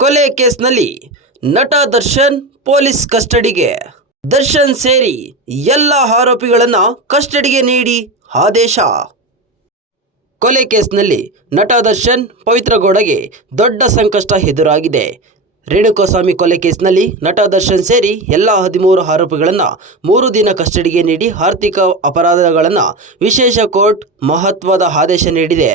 ಕೊಲೆ ಕೇಸ್ನಲ್ಲಿ ನಟ ದರ್ಶನ್ ಪೊಲೀಸ್ ಕಸ್ಟಡಿಗೆ. ದರ್ಶನ್ ಸೇರಿ ಎಲ್ಲ ಆರೋಪಿಗಳನ್ನು ಕಸ್ಟಡಿಗೆ ನೀಡಿ ಆದೇಶ. ಕೊಲೆ ಕೇಸ್ನಲ್ಲಿ ನಟ ದರ್ಶನ್ ಪವಿತ್ರ ಗೌಡಗೆ ದೊಡ್ಡ ಸಂಕಷ್ಟ ಎದುರಾಗಿದೆ. ರೇಣುಕಾಸ್ವಾಮಿ ಕೊಲೆ ಕೇಸ್ನಲ್ಲಿ ನಟ ದರ್ಶನ್ ಸೇರಿ ಎಲ್ಲ 13 ಆರೋಪಿಗಳನ್ನು 3 ದಿನ ಕಸ್ಟಡಿಗೆ ನೀಡಿ ಆರ್ಥಿಕ ಅಪರಾಧಗಳನ್ನು ವಿಶೇಷ ಕೋರ್ಟ್ ಮಹತ್ವದ ಆದೇಶ ನೀಡಿದೆ.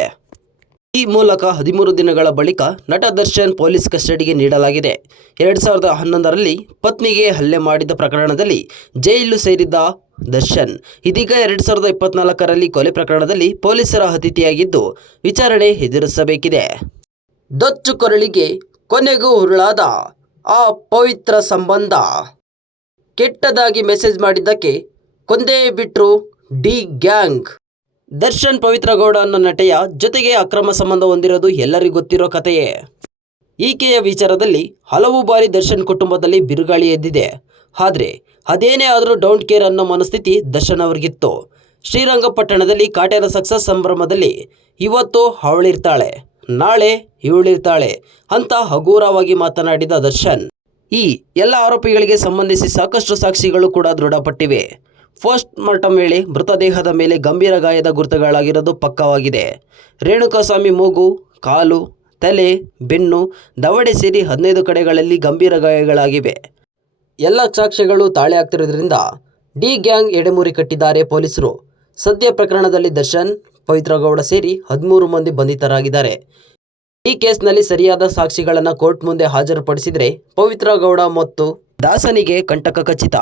ಈ ಮೂಲಕ 13 ದಿನಗಳ ಬಳಿಕ ನಟ ದರ್ಶನ್ ಪೊಲೀಸ್ ಕಸ್ಟಡಿಗೆ ನೀಡಲಾಗಿದೆ. 2011ರಲ್ಲಿ ಪತ್ನಿಗೆ ಹಲ್ಲೆ ಮಾಡಿದ ಪ್ರಕರಣದಲ್ಲಿ ಜೈಲು ಸೇರಿದ್ದ ದರ್ಶನ್ ಇದೀಗ 2024ರಲ್ಲಿ ಕೊಲೆ ಪ್ರಕರಣದಲ್ಲಿ ಪೊಲೀಸರ ಅತಿಥಿಯಾಗಿದ್ದು ವಿಚಾರಣೆ ಎದುರಿಸಬೇಕಿದೆ. ದೊಚ್ಚು ಕೊರಳಿಗೆ ಕೊನೆಗೂ ಉರುಳಾದ ಆ ಪವಿತ್ರ ಸಂಬಂಧ. ಕೆಟ್ಟದಾಗಿ ಮೆಸೇಜ್ ಮಾಡಿದ್ದಕ್ಕೆ ಕೊಂದೇ ಬಿಟ್ರು ಡಿ ಗ್ಯಾಂಗ್. ದರ್ಶನ್ ಪವಿತ್ರ ಗೌಡ ಅನ್ನೋ ನಟಿಯ ಜೊತೆಗೆ ಅಕ್ರಮ ಸಂಬಂಧ ಹೊಂದಿರೋದು ಎಲ್ಲರಿಗೂ ಗೊತ್ತಿರೋ ಕಥೆಯೇ. ಈಕೆಯ ವಿಚಾರದಲ್ಲಿ ಹಲವು ಬಾರಿ ದರ್ಶನ್ ಕುಟುಂಬದಲ್ಲಿ ಬಿರುಗಾಳಿ ಎದ್ದಿದೆ. ಆದರೆ ಅದೇನೇ ಆದರೂ ಡೋಂಟ್ ಕೇರ್ ಅನ್ನೋ ಮನಸ್ಥಿತಿ ದರ್ಶನ್ ಅವರಿಗಿತ್ತು. ಶ್ರೀರಂಗಪಟ್ಟಣದಲ್ಲಿ ಕಾಟೇರ ಸಕ್ಸಸ್ ಸಂಭ್ರಮದಲ್ಲಿ ಇವತ್ತು ಅವಳಿರ್ತಾಳೆ, ನಾಳೆ ಇವಳಿರ್ತಾಳೆ ಅಂತ ಹಗುರವಾಗಿ ಮಾತನಾಡಿದ ದರ್ಶನ್ ಈ ಎಲ್ಲ ಆರೋಪಿಗಳಿಗೆ ಸಂಬಂಧಿಸಿ ಸಾಕಷ್ಟು ಸಾಕ್ಷಿಗಳು ಕೂಡ ದೃಢಪಟ್ಟಿವೆ. ಪೋಸ್ಟ್ ಮಾರ್ಟಮ್ ವೇಳೆ ಮೃತದೇಹದ ಮೇಲೆ ಗಂಭೀರ ಗಾಯದ ಗುರುತುಗಳಾಗಿರೋದು ಪಕ್ಕವಾಗಿದೆ. ರೇಣುಕಾಸ್ವಾಮಿ ಮೂಗು, ಕಾಲು, ತಲೆ, ಬೆನ್ನು, ದವಡೆ ಸೇರಿ 15 ಕಡೆಗಳಲ್ಲಿ ಗಂಭೀರ ಗಾಯಗಳಾಗಿವೆ. ಎಲ್ಲ ಸಾಕ್ಷ್ಯಗಳು ತಾಳೆ ಆಗ್ತಿರೋದ್ರಿಂದ ಡಿ ಗ್ಯಾಂಗ್ ಎಡೆಮುರಿ ಕಟ್ಟಿದ್ದಾರೆ ಪೊಲೀಸರು. ಸದ್ಯ ಪ್ರಕರಣದಲ್ಲಿ ದರ್ಶನ್, ಪವಿತ್ರ ಗೌಡ ಸೇರಿ 13 ಮಂದಿ ಬಂಧಿತರಾಗಿದ್ದಾರೆ. ಈ ಕೇಸ್ನಲ್ಲಿ ಸರಿಯಾದ ಸಾಕ್ಷಿಗಳನ್ನು ಕೋರ್ಟ್ ಮುಂದೆ ಹಾಜರುಪಡಿಸಿದರೆ ಪವಿತ್ರ ಗೌಡ ಮತ್ತು ದಾಸನಿಗೆ ಕಂಟಕ ಖಚಿತ.